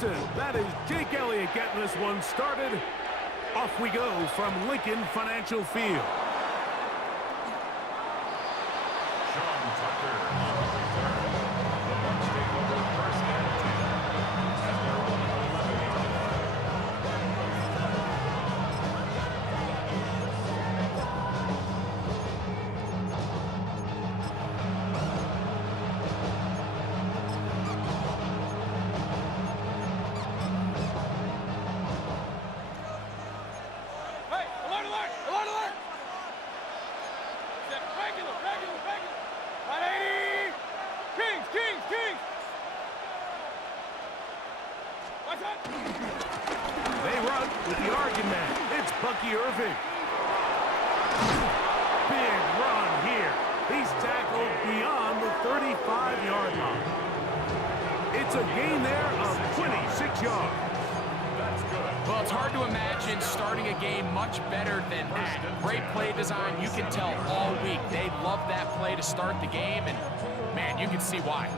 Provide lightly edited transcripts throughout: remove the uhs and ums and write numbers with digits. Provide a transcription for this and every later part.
Johnson. That is Jake Elliott getting this one started. Off we go from Lincoln Financial Field. They run with the argument. It's Bucky Irving. Big run here. He's tackled beyond the 35-yard line. It's a gain there of 26 yards. Well, it's hard to imagine starting a game much better than that. Great play design. You can tell all week they love that play to start the game, and, man, you can see why.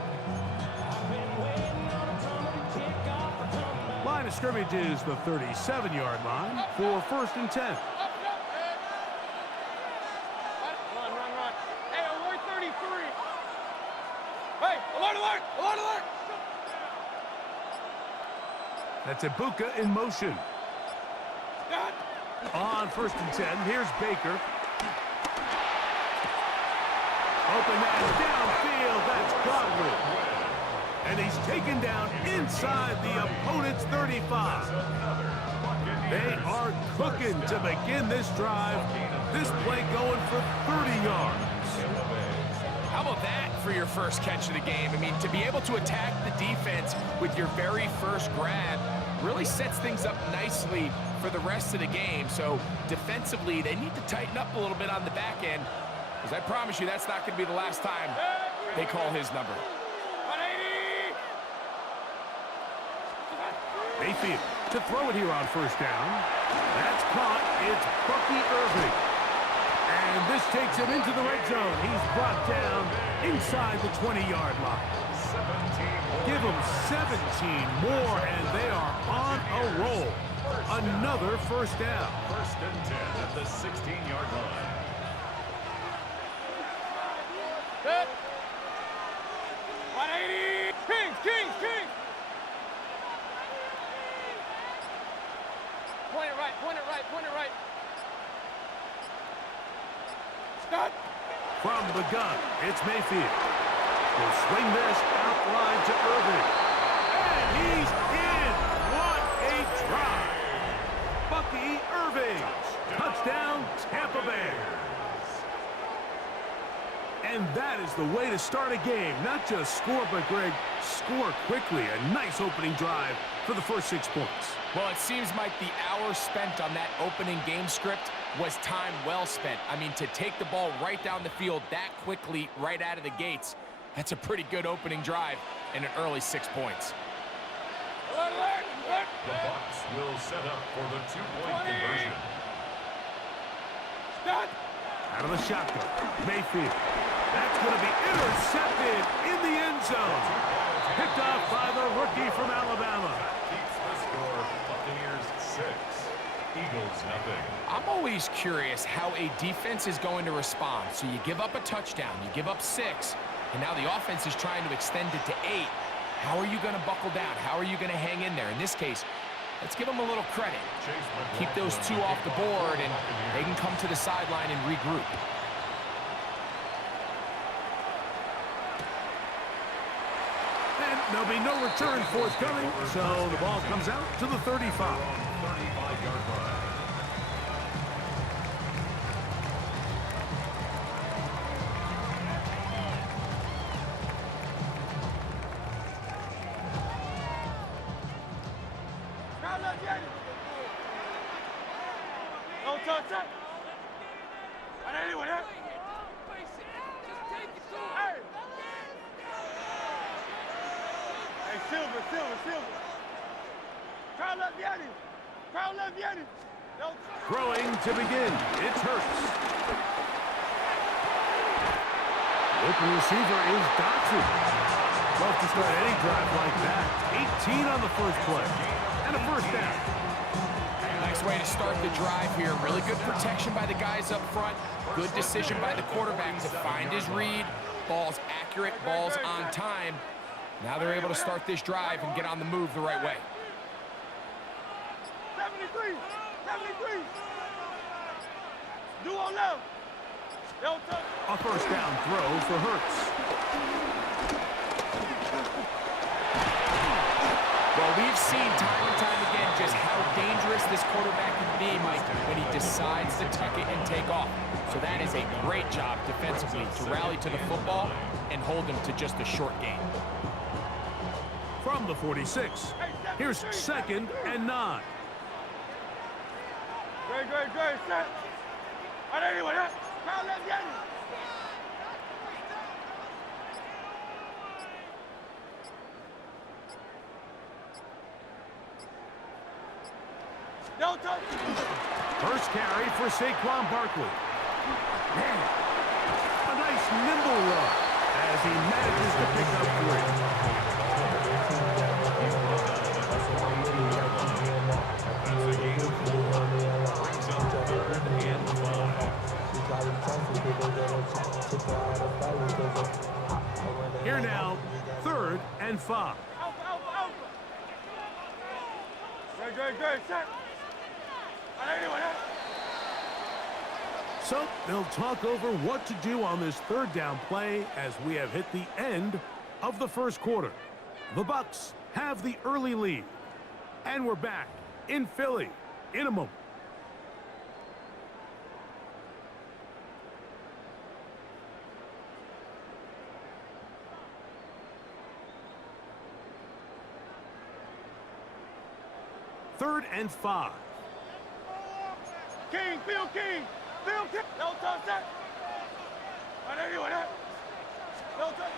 Line of scrimmage is the 37-yard line for 1st and 10. Run. Hey, alert 33. Hey, alert. That's Ibuka in motion. On 1st and 10, here's Baker. Open man downfield, that's Godwin. And he's taken down inside the opponent's 35. They are cooking to begin this drive. This play going for 30 yards. How about that for your first catch of the game? I mean, to be able to attack the defense with your very first grab really sets things up nicely for the rest of the game. So defensively, they need to tighten up a little bit on the back end, because I promise you that's not going to be the last time they call his number. Mayfield to throw it here on 1st down. That's caught. It's Bucky Irving. And this takes him into the red zone. He's brought down inside the 20-yard line. Give them 17 more, and they are on a roll. Another 1st down. 1st and 10 at the 16-yard line. Good. 180. Kings. Point it right. Start. From the gun, it's Mayfield. Will swing this outline to Irving. And he's in. What a drive. Bucky Irving. Touchdown, Tampa Bay. And that is the way to start a game. Not just score, but, Greg, score quickly. A nice opening drive for the first 6 points. Well, it seems like the hour spent on that opening game script was time well spent. I mean, to take the ball right down the field that quickly right out of the gates, that's a pretty good opening drive and an early 6 points. The Bucs will set up for the 2-point conversion. Out of the shotgun, Mayfield. That's going to be intercepted in the end zone. Picked off by the rookie from Alabama. Keeps the score. Buccaneers 6, Eagles nothing. I'm always curious how a defense is going to respond. So you give up a touchdown, you give up 6, and now the offense is trying to extend it to 8. How are you going to buckle down? How are you going to hang in there? In this case, let's give them a little credit. Keep those 2 off the board, and they can come to the sideline and regroup. And there'll be no return forthcoming, so the ball comes out to the 35. 35-yard line. Don't touch it. Anyone here? Hey, Silver. Crowd left Yanni. Throwing to begin. It's Hurts. The open receiver is Dodson. Love to start any drive like that. 18 on the first play. And a first down. Nice way to start the drive here. Really good protection by the guys up front. Good decision by the quarterback to find his read. Ball's accurate, ball's on time. Now they're able to start this drive and get on the move the right way. 73, 73. Do on left. A first down throw for Hurts. Well, we've seen time and time again just how dangerous this quarterback can be, Mike, when he decides to tuck it and take off. So that is a great job defensively to rally to the football and hold him to just a short gain. From the 46, here's 2nd and 9. Great, set. Right anyway, crowd left Yanni. Don't touch. First carry for Saquon Barkley. Man, a nice nimble run as he manages to pick up 3. Here now, 3rd and 5. Alpha. Great, set. Right anyway, So they'll talk over what to do on this 3rd down play as we have hit the end of the first quarter. The Bucs have the early lead. And we're back in Philly in a moment. Third and 5. King. Don't touch that. Right anyway, don't touch.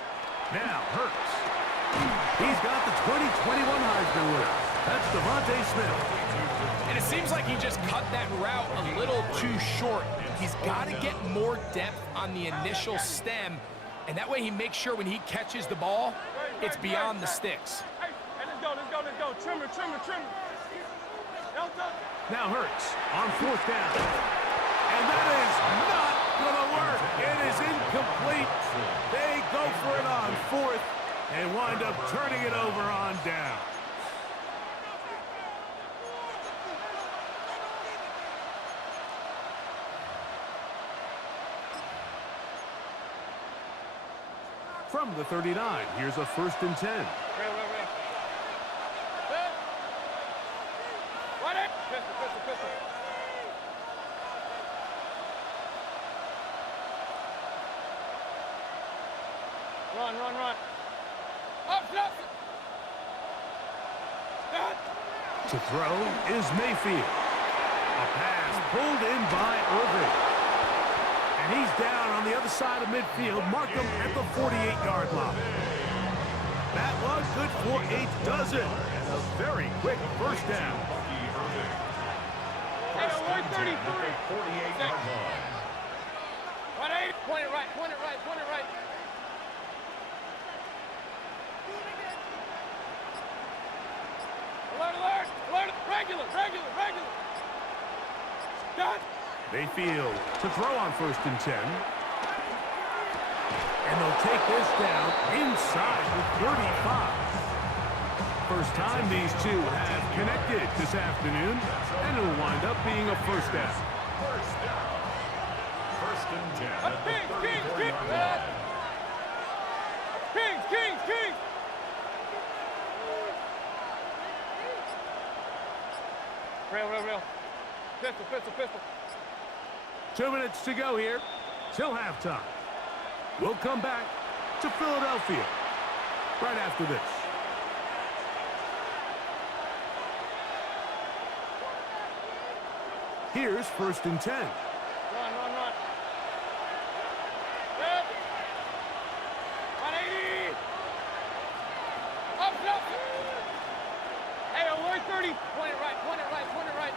Now Hurts. He's got the 2021 Heisman winner. That's Devontae Smith. And it seems like he just cut that route a little too short. He's got to get more depth on the initial stem, and that way he makes sure when he catches the ball, it's beyond the sticks. Hey, let's go. Trimmer. Don't touch. Now Hurts on 4th down. And that is not going to work. It is incomplete. They go for it on 4th and wind up turning it over on down. From the 39, here's a 1st and 10. Real. Right in. Pistol. Run. Up. To throw is Mayfield. A pass pulled in by Irving. And he's down on the other side of midfield. Mark him at the 48-yard line. That was good for a dozen. And a very quick first down. Hey, 133. 48-yard line. Right. Point it right. Alert. Regular. Done. Mayfield to throw on 1st and 10. And they'll take this down inside the 35. First time these two have connected this afternoon, and it'll wind up being a first down. First down. 1st and 10 at the King. 34-yard line. King. Real. Pistol. 2 minutes to go here till halftime. We'll come back to Philadelphia right after this. Here's 1st and 10. Run. Red. 180. Up. Hey, alert 30. Point it right.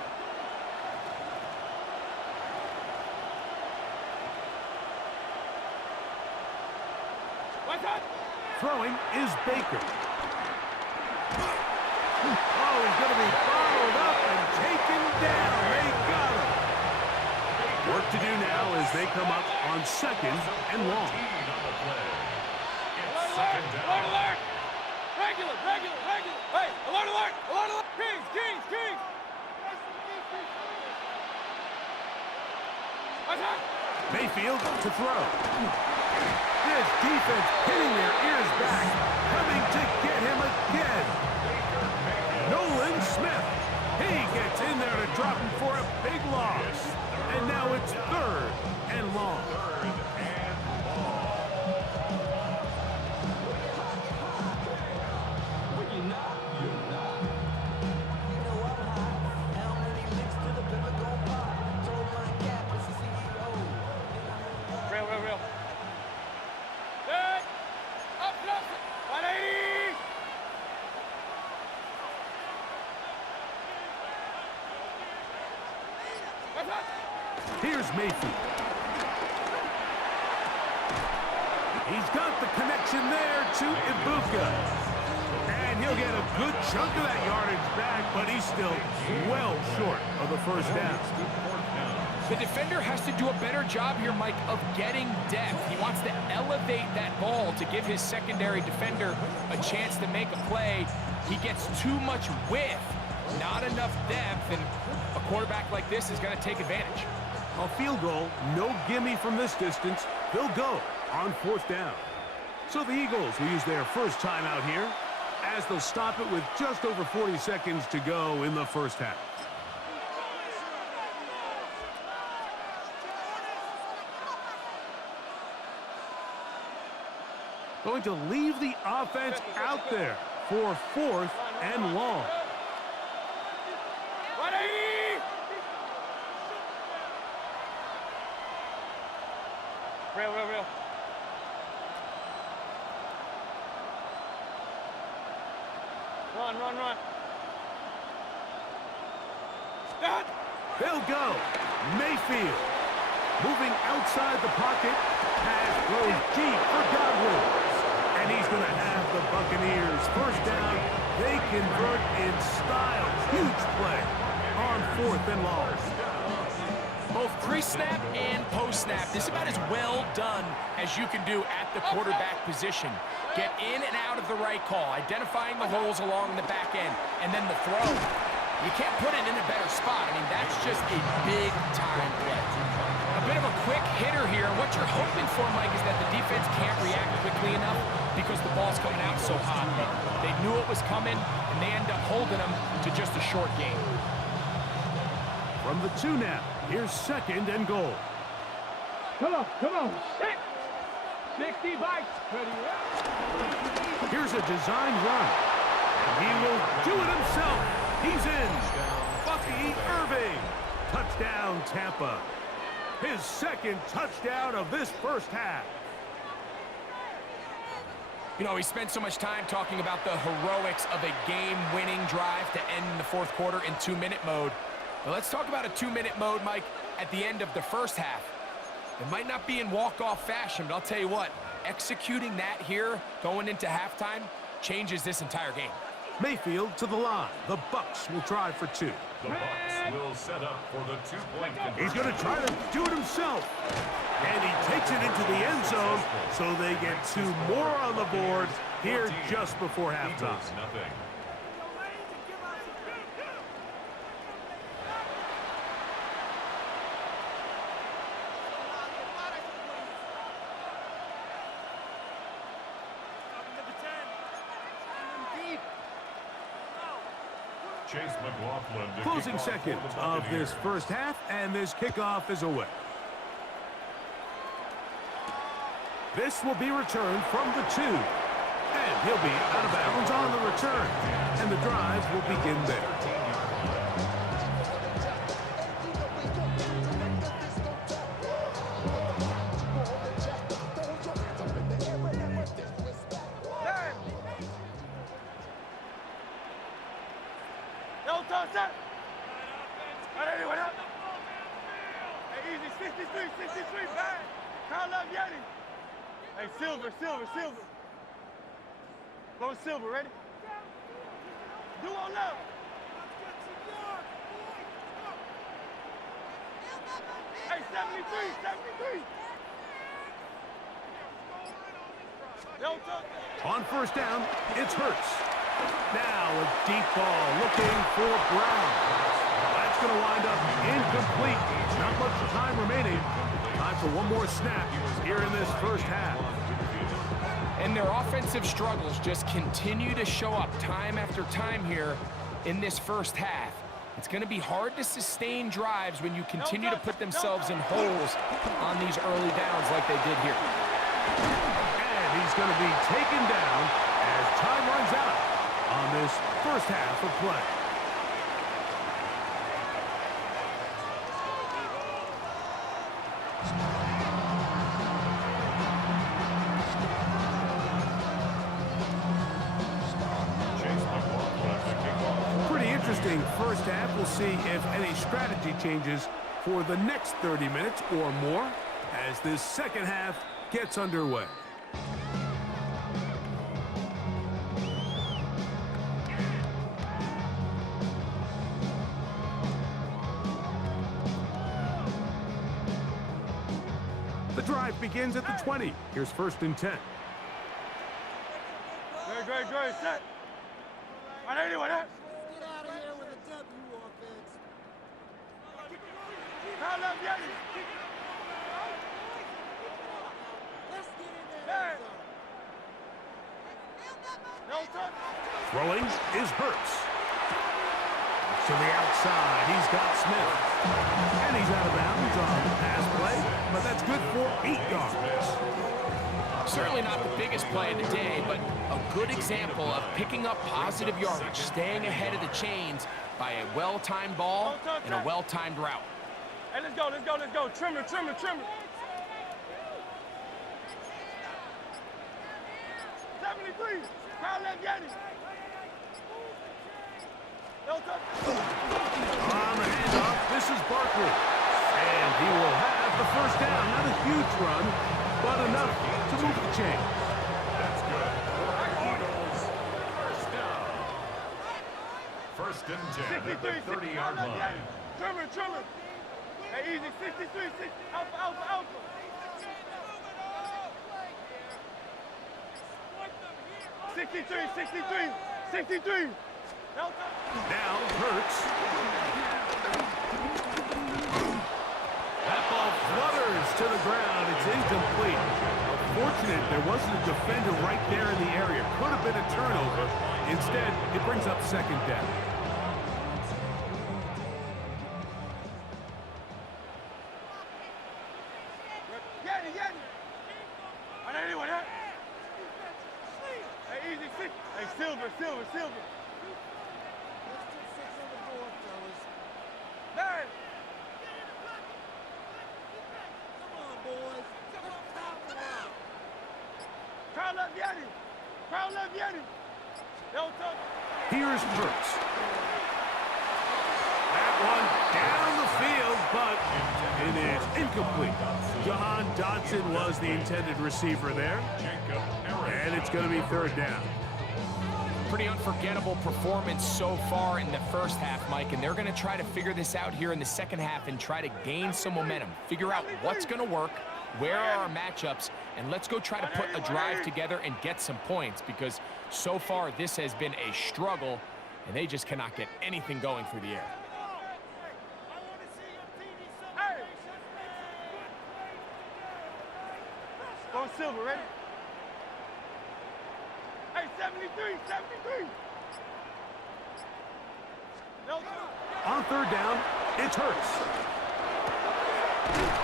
What's that? Throwing is Baker. Oh, he's going to be followed up and taken down. They got him. Work to do now as they come up on 2nd and long. Second down. Alert, alert! Regular, regular, regular! Hey, alert, alert! Alert, alert! Kings, Kings, Kings! Attack! Mayfield to throw. This defense pinning their ears back, coming to get him again. Nolan Smith. He gets in there to drop him for a big loss. And now it's 3rd and long. Real, real, real. Hey! Up, up! 180! Here's Mayfield. He's got the connection there to Ibuka. And he'll get a good chunk of that yardage back, but he's still well short of the first down. The defender has to do a better job here, Mike, of getting depth. He wants to elevate that ball to give his secondary defender a chance to make a play. He gets too much width, not enough depth, and a quarterback like this is going to take advantage. A field goal, no gimme from this distance. They'll go on 4th down. So the Eagles will use their first timeout here as they'll stop it with just over 40 seconds to go in the first half. Going to leave the offense out there for 4th and long. 180! Real, real, real. Run, run, run. Stop! They'll go. Mayfield moving outside the pocket. Pass throws deep for Godwin. And he's going to have the Buccaneers first down. They convert in style. Huge play on 4th and long. Both pre-snap and post-snap, this is about as well done as you can do at the quarterback position. Get in and out of the right call, identifying the holes along the back end, and then the throw. You can't put it in a better spot. I mean, that's just a big-time play. A bit of a quick hitter here. What you're hoping for, Mike, is that the defense can't react quickly enough because the ball's coming out so hot. They knew it was coming, and they end up holding them to just a short game. From the 2 now, here's 2nd and goal. Come on, 60 bites. Ready, Here's a design run. And he will do it himself. He's in. Bucky Irving. Touchdown, Tampa. His 2nd touchdown of this first half. You know, we spent so much time talking about the heroics of a game-winning drive to end the 4th quarter in 2-minute mode. But let's talk about a 2-minute mode, Mike, at the end of the first half. It might not be in walk-off fashion, but I'll tell you what, executing that here, going into halftime, changes this entire game. Mayfield to the line. The Bucs will try for 2. The Bucs will set up for the 2-point conversion. He's going to try to do it himself. And he takes it into the end zone, so they get 2 more on the board here just before halftime. Eagles, nothing. Chase McLaughlin to Closing kick off seconds for the of Buccaneers. this first half, and this kickoff is away. This will be returned from the 2. And he'll be out of bounds on the return. And the drive will begin there. Hey, Silver. Go Silver, ready? Do on left. Hey, 73, 73. On first down, it's Hurts. Now a deep ball looking for Brown. That's going to wind up incomplete. Not much time remaining. Time for one more snap here in this first half. And their offensive struggles just continue to show up time after time here in this first half. It's going to be hard to sustain drives when you continue to put themselves in holes on these early downs like they did here. And he's going to be taken down as time runs out on this first half of play. Pretty interesting first half. We'll see if any strategy changes for the next 30 minutes or more as this second half gets underway. The drive begins at the 20. Here's first and 10. Great, set. On anyone, huh? Get out of here with a W offense. Foul left, Yeti. Let's get in there. No touch. Throwing is Hurts. To the outside, he's got Smith. And he's out of bounds on the pass play, but that's good for 8 yards. Certainly not the biggest play of the day, but a good example of picking up positive yardage, staying ahead of the chains by a well-timed ball and a well-timed route. Hey, let's go. Trimmer. 73. Foul left, Yeti. No touch. On the handoff, this is Barkley. And he will have the first down. Not a huge run, but enough to move the chains. That's good. Eagles, first down. First and 10 at the 30-yard line. Trimmer. Hey, easy. 63, 6. Alpha. 63. Now Hurts. That ball flutters to the ground. It's incomplete. Unfortunate there wasn't a defender right there in the area. Could have been a turnover. Instead, it brings up second down. Yeti. On anyone, huh? Hey, easy. 6. Hey, Silver. Let's do 6 on the board, fellas. 9. Come on, boys. Let's power out. Foul left, Yeti. No touch. Here's Hurts. That one down the field, but it is incomplete. Jahan Dotson was the intended receiver there. And it's going to be third down. Pretty unforgettable performance so far in the first half, Mike, and they're going to try to figure this out here in the second half and try to gain some momentum, figure out what's going to work, where are our matchups, and let's go try to put a drive together and get some points, because so far this has been a struggle, and they just cannot get anything going through the air. Go Silver, ready? Hey, 73. No touch. On third down, it's Hurts.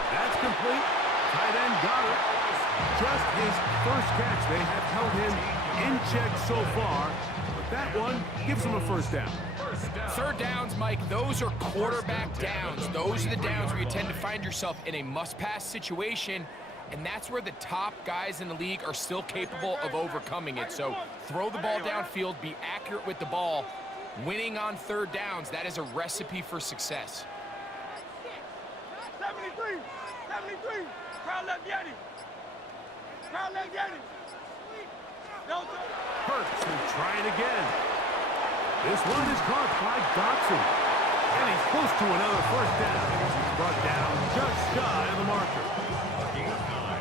That's complete. Tight end got it. Just his first catch. They have held him in check so far, but that one gives him a first down. Third downs, Mike, those are quarterback downs. Those are the downs where you tend to find yourself in a must-pass situation, and that's where the top guys in the league are still capable of overcoming it. So throw the ball downfield, be accurate with the ball. Winning on third downs, that is a recipe for success. 73. Crowd left Yeti. Hurts will try it again. This one is caught by Dotson. And he's close to another first down. He's brought down just shy of the marker.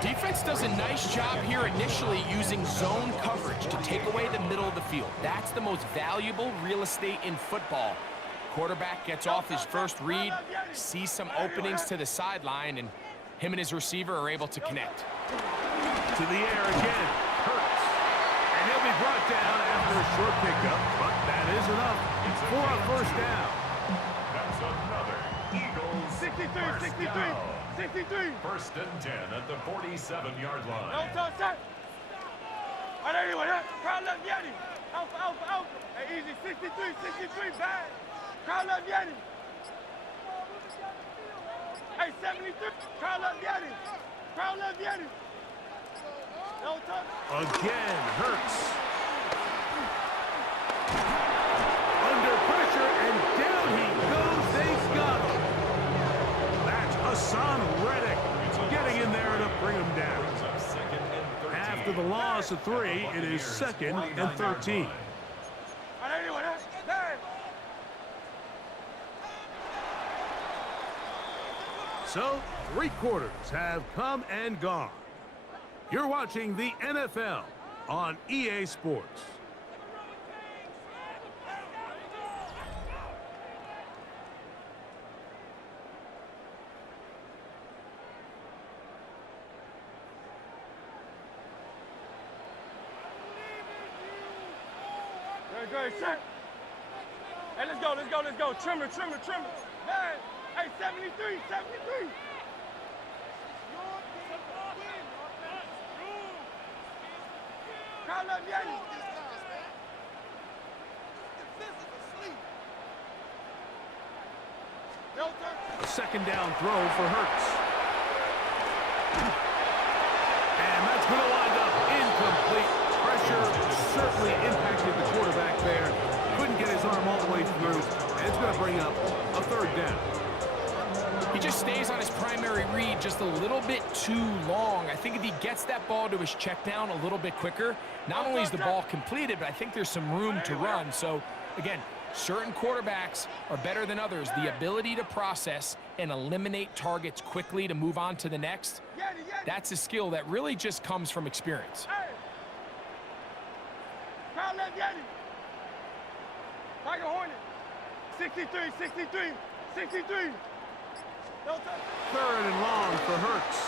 Defense does a nice job here initially using zone coverage to take away the middle of the field. That's the most valuable real estate in football. Quarterback gets off his first read, sees some openings to the sideline, and him and his receiver are able to connect. To the air again. Hurts. And he'll be brought down after a short pickup, but that is enough for a first down. That's another Eagles 63, 63, 63. First and 10 at the 47-yard line. No touch that. All right, anyway, crowd left Yeti. Alpha, alpha, alpha. Hey, easy, 63, 63, bad. Crowd left Yeti. Hey, 73, crowd left Yeti. Crowd left Yeti. No touch. Again, Hurts. Under pressure, and down he goes. They've got him. That's Hassan Reddick getting in there to bring him down. After the loss of 3, it is 2nd and 13. So, 3 quarters have come and gone. You're watching the NFL on EA Sports. Good, set. Hey, let's go, let's go, let's go. Trimmer, trimmer, trimmer. Hey, hey, 73, 73. Crowd left Yeti. No touch. A 2nd down throw for Hurts. And that's going to wind up incomplete. Pressure certainly impacted the quarterback there. Couldn't get his arm all the way through. And it's going to bring up a 3rd down. He just stays on his primary read just a little bit too long. I think if he gets that ball to his check down a little bit quicker, not only is the ball completed, but I think there's some room to run. So, again, certain quarterbacks are better than others. The ability to process and eliminate targets quickly to move on to the next, that's a skill that really just comes from experience. Crowd left Yeti. Tiger Hornet. 63, 63, 63. No touch. 3rd and long for Hurts.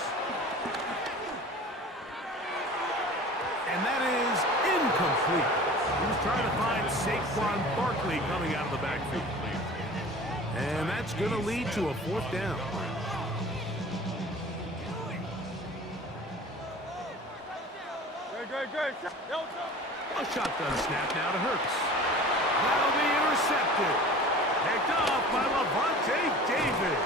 And that is incomplete. He was trying to find Saquon Barkley coming out of the backfield. And that's going to lead to a 4th down. Good. No touch. A shotgun snap now to Hurts. That'll be intercepted. Picked off by Levante David.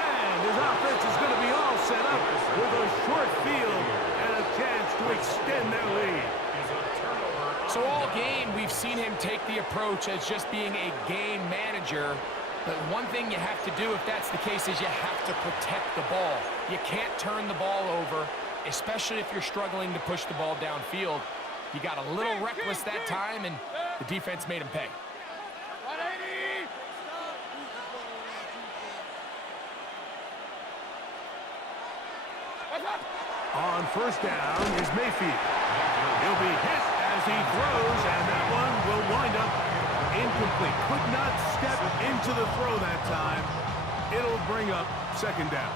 And his offense is going to be all set up with a short field and a chance to extend their lead. So all game, we've seen him take the approach as just being a game manager. But one thing you have to do if that's the case is you have to protect the ball. You can't turn the ball over, especially if you're struggling to push the ball downfield. He got a little reckless that time, and the defense made him pay. 180. On 1st down is Mayfield. He'll be hit as he throws, and that one will wind up incomplete. Could not step into the throw that time. It'll bring up 2nd down.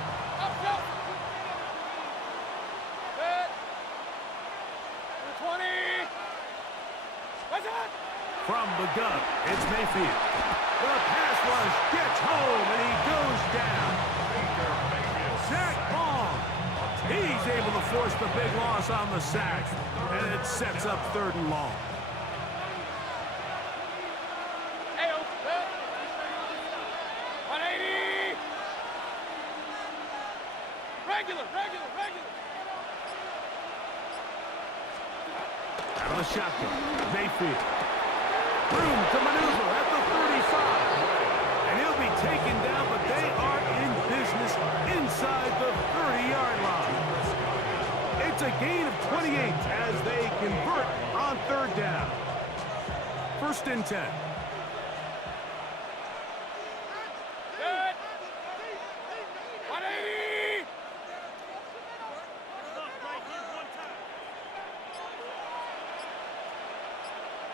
From the gun, it's Mayfield. The pass rush gets home, and he goes down. Zach Long. He's able to force the big loss on the sack, and it sets up 3rd and long. Hey, 180. Regular. Out of the shotgun, Mayfield. Room to maneuver at the 35. And he'll be taken down, but they are in business inside the 30-yard line. It's a gain of 28 as they convert on First and 10. Good. 180.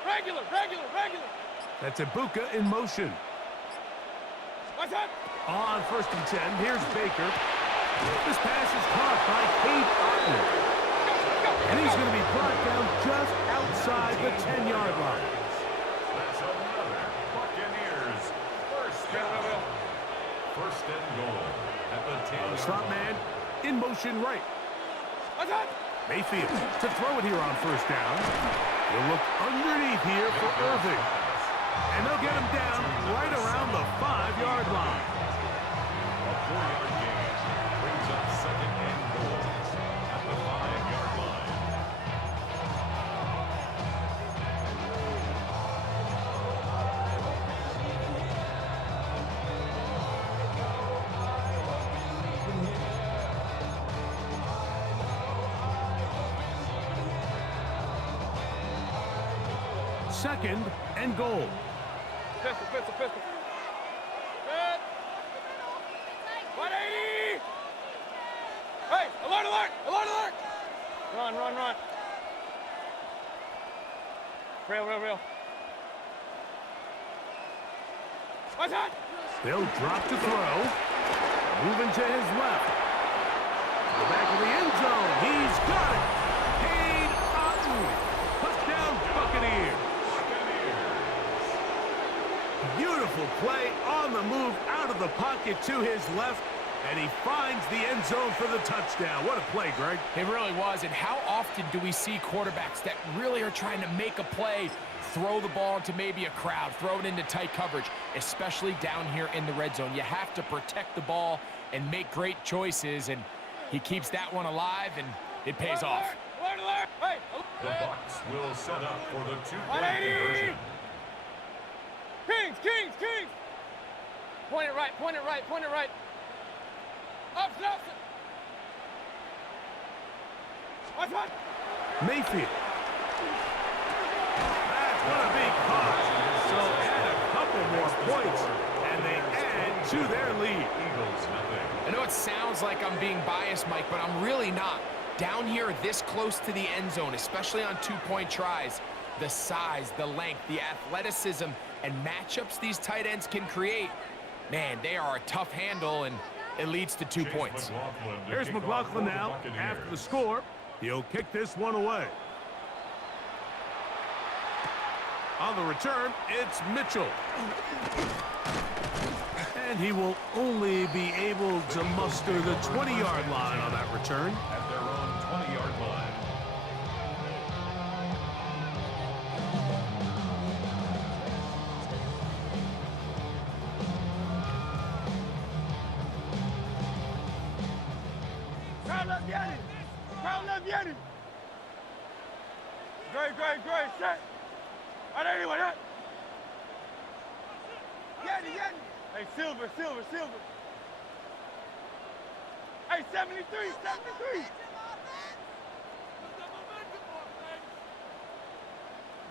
Regular. That's Ibuka in motion. What's up? On first and 10, here's Baker. This pass is caught by Cade Otton. And he's going to be brought down just outside the 10-yard line. That's another Buccaneers first down. First and goal at the 10-yard Slot line. man in motion right. What's up? Mayfield to throw it here on first down. He'll look underneath here for Irving. And they'll get him down right around the 5-yard line. A 4-yard gain brings up second and goal at the 5-yard line. Second and goal. Pistol. Good. 180. Hey, alert. Run. Real. What's that? They'll drop to throw. Moving to his left. To the back of the end zone. He's got it. Cade Otton. Touchdown Buccaneers. Beautiful play on the move out of the pocket to his left, and he finds the end zone for the touchdown. What a play, Greg. It really was, and how often do we see quarterbacks that really are trying to make a play, throw the ball into maybe a crowd, throw it into tight coverage, especially down here in the red zone. You have to protect the ball and make great choices, and he keeps that one alive, and it pays off. Alert. Hey. The Bucs will set up for the two-point conversion. Kings. Point it right. Up. What's what? Mayfield. That's what a big catch. So add a couple more points, and they add to their lead. Eagles nothing. I know it sounds like I'm being biased, Mike, but I'm really not. Down here this close to the end zone, especially on two-point tries, the size, the length, the athleticism, and matchups these tight ends can create, man, they are a tough handle, and it leads to 2 points. Here's McLaughlin now. After the score, he'll kick this one away. On the return, it's Mitchell. And he will only be able to muster the 20-yard line on that return. At their own 20-yard line. Crowd left Yeti. Great. Set. Right anyway, that. Yeti. Hey, Silver. Hey, 73.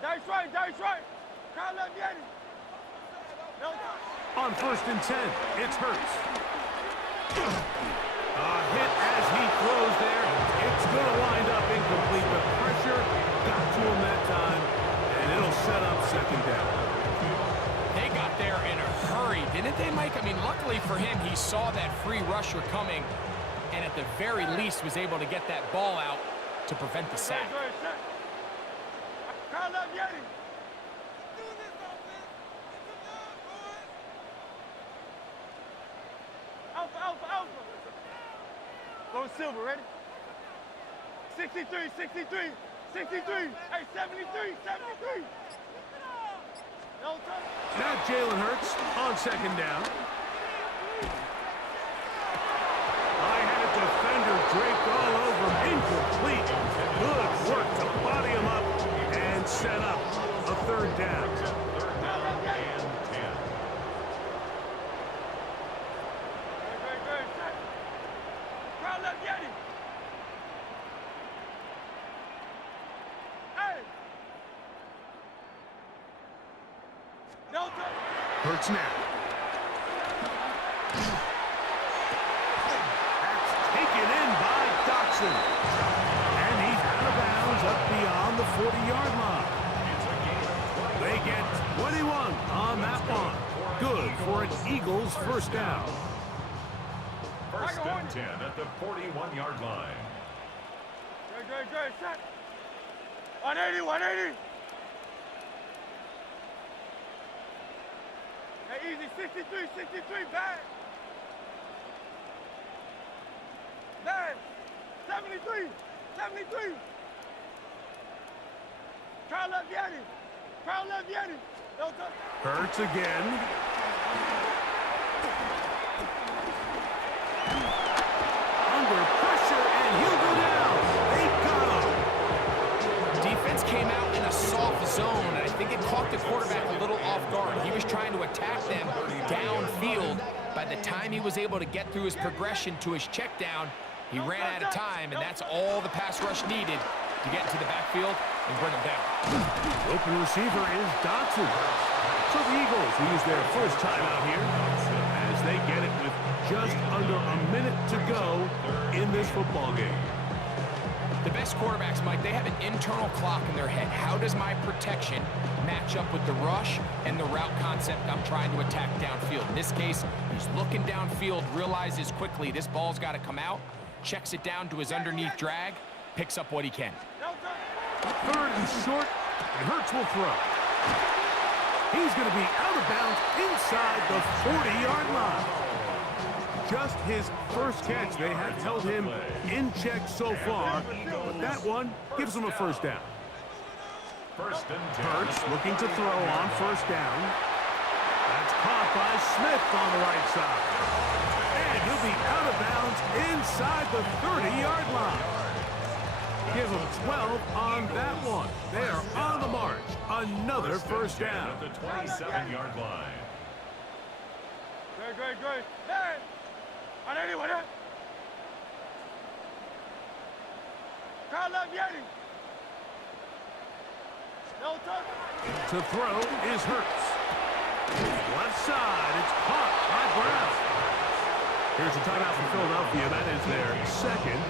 That's right. Crowd left Yeti. No. On first and 10, it's Hurts. A hit as he throws there. It's going to wind up incomplete. The pressure got to him that time, and it'll set up second down. They got there in a hurry, didn't they, Mike? I mean, luckily for him, he saw that free rusher coming, and at the very least was able to get that ball out to prevent the sack. Crowd left Yeti. Alpha. Go Silver, ready? 63. Hey, 73. No time. Now Jalen Hurts on second down. High-headed defender draped all over him. Incomplete. Good work to body him up and set up a third down. Crowd left Yeti. Hey. No touch. Hurts now. That's taken in by Dotson. And he's out of bounds up beyond the 40-yard line. They get 21 on that one. Good for an Eagles first down. First and 10 at the 41-yard line. Great, shot. 180, 180. Hey, easy, 63, bad. Bad, 73. Try left Yanni. No touch. Hurts again. Under pressure, and he'll go down. They got him. Defense came out in a soft zone, and I think it caught the quarterback a little off guard. He was trying to attack them downfield. By the time he was able to get through his progression to his check down, he ran out of time, and that's all the pass rush needed to get into the backfield and bring him down. Open receiver is Dotson. So the Eagles use their first time out here as they get it with just under a minute to go in this football game. The best quarterbacks, Mike, they have an internal clock in their head. How does my protection match up with the rush and the route concept I'm trying to attack downfield? In this case, he's looking downfield, realizes quickly this ball's got to come out, checks it down to his underneath drag, picks up what he can. Third and short, and Hurts will throw. He's going to be out of bounds inside the 40-yard line. Just his first catch. They have held him in check so far, but that one gives him a first down. First and 10. Hurts looking to throw on first down. That's caught by Smith on the right side. And he'll be out of bounds inside the 30-yard line. Give him 12 on that one. They are on the march. Another first down. At the 27-yard line. Great. Hey! 180. Try left Yanni. No touch. To throw is Hurts. Left side, it's caught by Brown. Here's a timeout for Philadelphia. That is their second.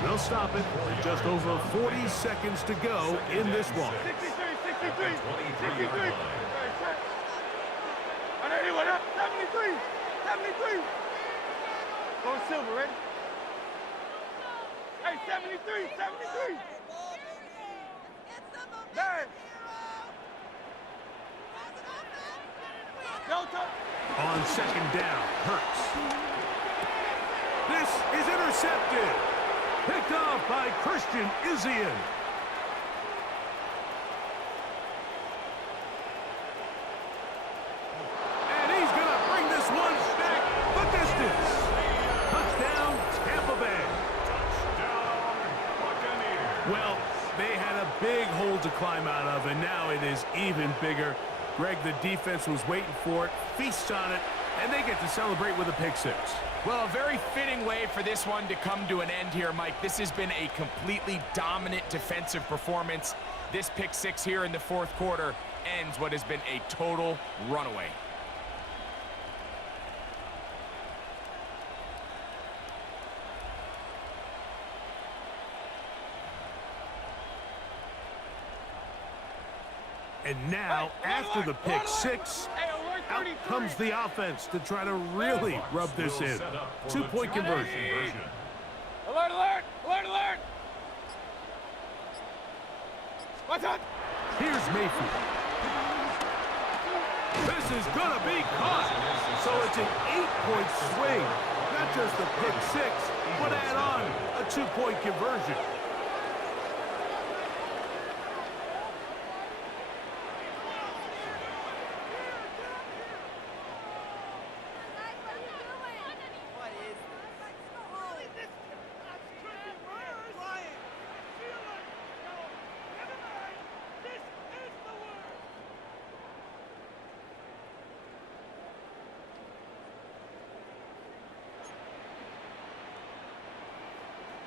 They'll stop it with just over 40 seconds to go in this one. 63. 23-yard line. 73. Go silver, ready? Hey, 73. Man. No touch. On second down, Hurts. This is intercepted. Picked off by Christian Izien. And he's going to bring this one back the distance. Touchdown, Tampa Bay. Touchdown, Buccaneers. Well, they had a big hole to climb out of, and now it is even bigger. Greg, the defense was waiting for it, feasts on it, and they get to celebrate with a pick six. Well, a very fitting way for this one to come to an end here, Mike. This has been a completely dominant defensive performance. This pick six here in the fourth quarter ends what has been a total runaway. And now, after the pick six, out comes the offense to try to really rub this in. Two-point conversion. Alert. What's up? Here's Mayfield. This is going to be caught. So it's an 8-point swing. Not just the pick six, but add on a two-point conversion.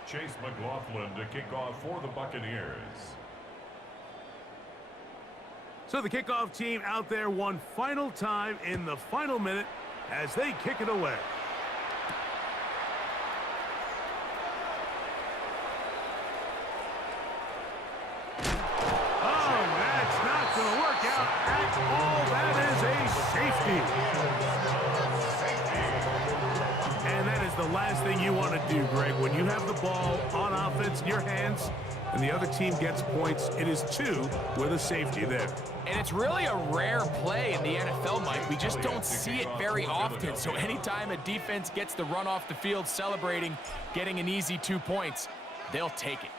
Chase McLaughlin to kick off for the Buccaneers. So the kickoff team out there one final time in the final minute as they kick it away. Oh, that's not going to work out at all. That is a safety. And that is the last thing you want to do, Greg. When you have the ball on offense in your hands and the other team gets points, it is 2 with a safety there. And it's really a rare play in the NFL, Mike. We just don't see it very often. So anytime a defense gets the run off the field celebrating, getting an easy 2 points, they'll take it.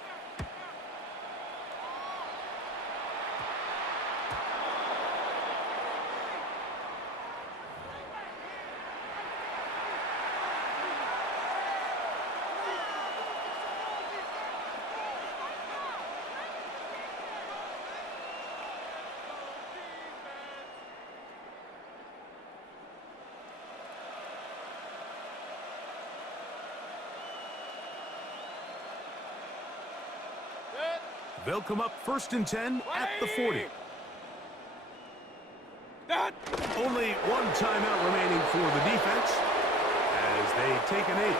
They'll come up 1st and 10 at the 40. Only one timeout remaining for the defense as they take an 8.